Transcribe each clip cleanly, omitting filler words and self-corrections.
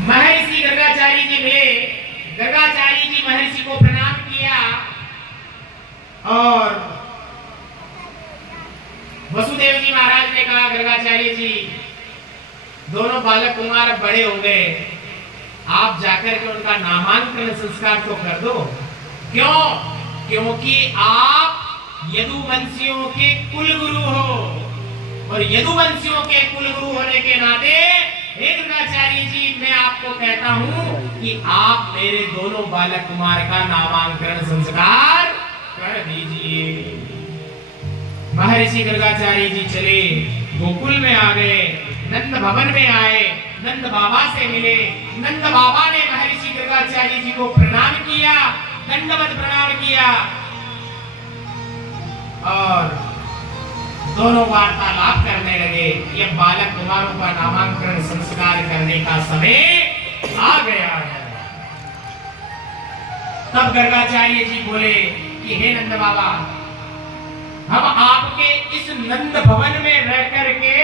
महर्षि गर्गाचार्य जी मिले। गर्गाचार्य जी महर्षि को प्रणाम किया और वसुदेव जी महाराज ने कहा, गर्गाचार्य जी दोनों बालक कुमार अब बड़े हो गए, आप जाकर के उनका नामांकन संस्कार तो कर दो। क्यों? क्योंकि आप यदुवंशियों के कुल गुरु हो और यदुवंशियों के कुल गुरु होने के नाते हे गर्गाचार्य जी, मैं आपको कहता हूं कि आप मेरे दोनों बालक कुमार का नामांकन संस्कार कर दीजिए। महर्षि गर्गाचार्य जी चले, गोकुल में आ गए, नंद भवन में आए, नंद बाबा से मिले। नंद बाबा ने महर्षि गर्गाचार्य जी को प्रणाम किया, दंडवत प्रणाम किया और दोनों वार्तालाप करने लगे। ये बालक कुमारों का नामांकन संस्कार करने का समय आ गया है। तब गर्गाचार्य जी बोले कि हे नंद बाबा, हम आपके इस नंद भवन में रह करके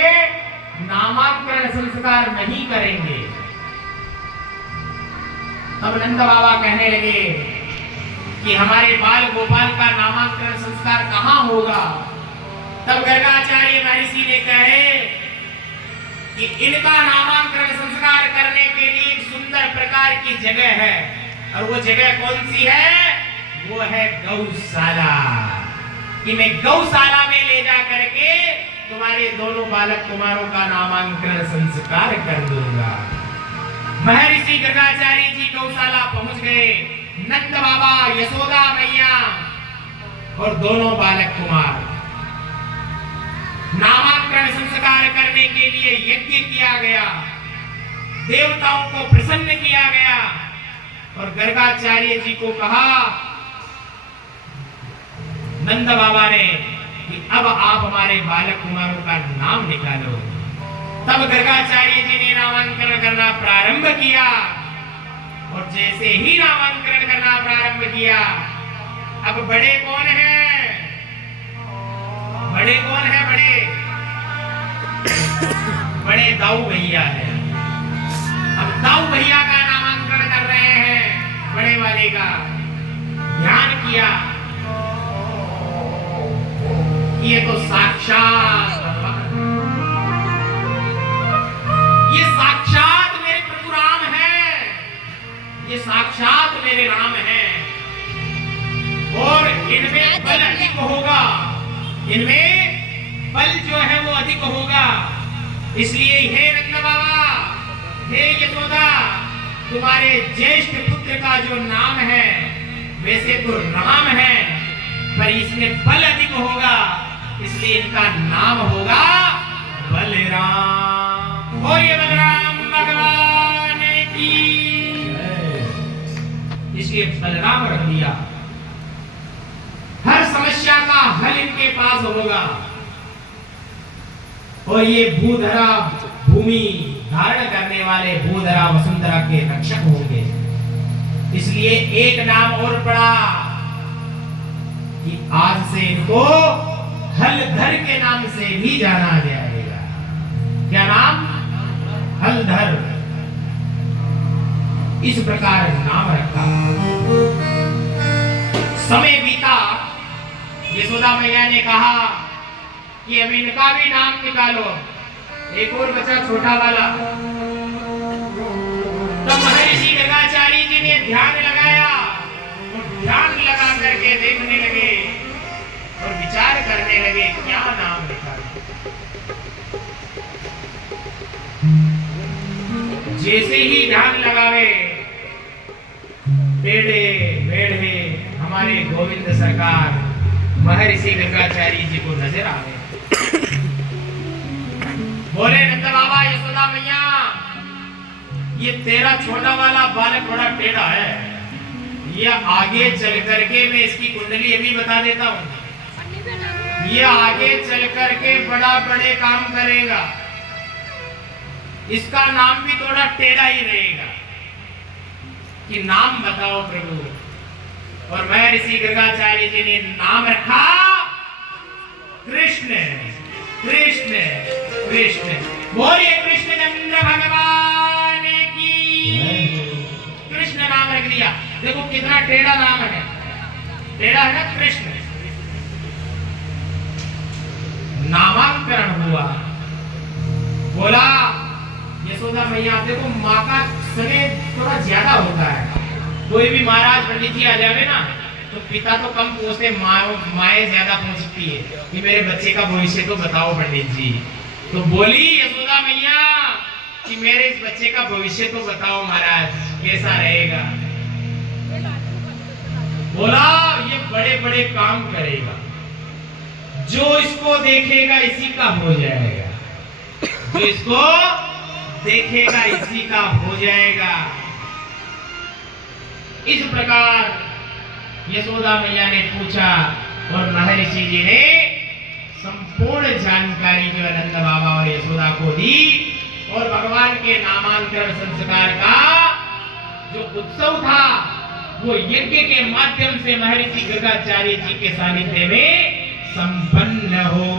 नामांकन संस्कार नहीं करेंगे। तब नंद बाबा कहने लगे कि हमारे बाल गोपाल का नामांकन संस्कार कहां होगा? तब गर्गाचार्य महर्षि ने कहे कि इनका नामांकन संस्कार करने के लिए एक सुंदर प्रकार की जगह है, और वो जगह कौन सी है? वो है गौशाला। कि मैं गौशाला में ले जा करके तुम्हारे दोनों बालक कुमारों का नामांकन संस्कार कर दूंगा। महर्षि गर्गाचार्य जी गौशाला पहुंच गए। नंद बाबा, यशोदा मैया और दोनों बालक कुमार, नामांकन संस्कार करने के लिए यज्ञ किया गया, देवताओं को प्रसन्न किया गया और गर्गाचार्य जी को कहा, नंद बाबा ने, कि अब आप हमारे बालक कुमारों का नाम निकालो। तब गर्गाचार्य जी ने नामांकन करना प्रारंभ किया और जैसे ही नामांकन करना प्रारंभ किया, अब बड़े कौन हैं? बड़े कौन है? बड़े दाऊ भैया है। अब दाऊ भैया का नामांकन कर रहे हैं, बड़े वाले का। ध्यान किया, ये तो साक्षात मेरे प्रभु राम है, ये साक्षात मेरे राम हैं और इनमें बल अधिक होगा, इनमें बल जो है वो अधिक होगा। इसलिए हे नंद बाबा, हे यशोदा, तुम्हारे ज्येष्ठ पुत्र का जो नाम है वैसे तो राम है, पर इसमें बल अधिक होगा, इसलिए इनका नाम होगा बलराम। और ये बलराम भगवान की, इसलिए बलराम रख दिया। हर समस्या का हल इनके पास होगा और ये भूधरा भूमि धारण करने वाले भूधरा वसुंधरा के रक्षक होंगे। इसलिए एक नाम और पड़ा कि आज से इनको हलधर के नाम से भी जाना जाएगा। क्या नाम? हलधर। इस प्रकार नाम रखा। समय बीता, यशोदा मैया ने कहा कि अब इनका भी नाम निकालो, एक और बचा छोटा वाला। तो महर्षि गर्गाचार्य जी ने ध्यान लगाया और ध्यान लगा करके देखने लगे और विचार करने लगे क्या नाम निकालें। जैसे ही ध्यान लगावे, टेढ़े मेढ़े हमारे गोविंद सरकार महर्षि गर्गाचार्य जी को नजर आ गए। बोले, नंद बाबा, यशोदा मैया, ये तेरा छोटा वाला बालक बड़ा टेढ़ा है, ये आगे चल करके, मैं इसकी कुंडली अभी बता देता हूँ, ये आगे चल करके बड़ा बड़े काम करेगा, इसका नाम भी थोड़ा टेढ़ा ही रहेगा। कि नाम बताओ प्रभु। और महर्षि गर्गाचार्य जी ने नाम रखा कृष्ण। कृष्ण कृष्ण। बोलिए कृष्ण चंद्र भगवान की। देखो कितना टेढ़ा नाम है, टेढ़ा है ना कृष्ण। नामांकरण हुआ, बोला यशोदा मैया, देखो माँ का स्नेह थोड़ा ज्यादा होता है। कोई भी महाराज पंडित जी आ जावे ना तो पिता तो कम पूछते, माएँ ज्यादा पूछती है कि मेरे बच्चे का भविष्य तो बताओ पंडित जी। तो बोली यशोदा मैया कि मेरे इस बच्चे का भविष्य तो बताओ महाराज, कैसा रहेगा। बोला ये बड़े बड़े काम करेगा, जो इसको देखेगा इसी का हो जाएगा, जो इसको देखेगा इसी का हो जाएगा। इस प्रकार यशोदा मैया ने पूछा और महर्षि जी ने संपूर्ण जानकारी जो नंद बाबा और यशोदा को दी, और भगवान के नामांकरण संस्कार का जो उत्सव था वो यज्ञ के माध्यम से महर्षि गर्गाचार्य जी के सानिध्य में संपन्न हो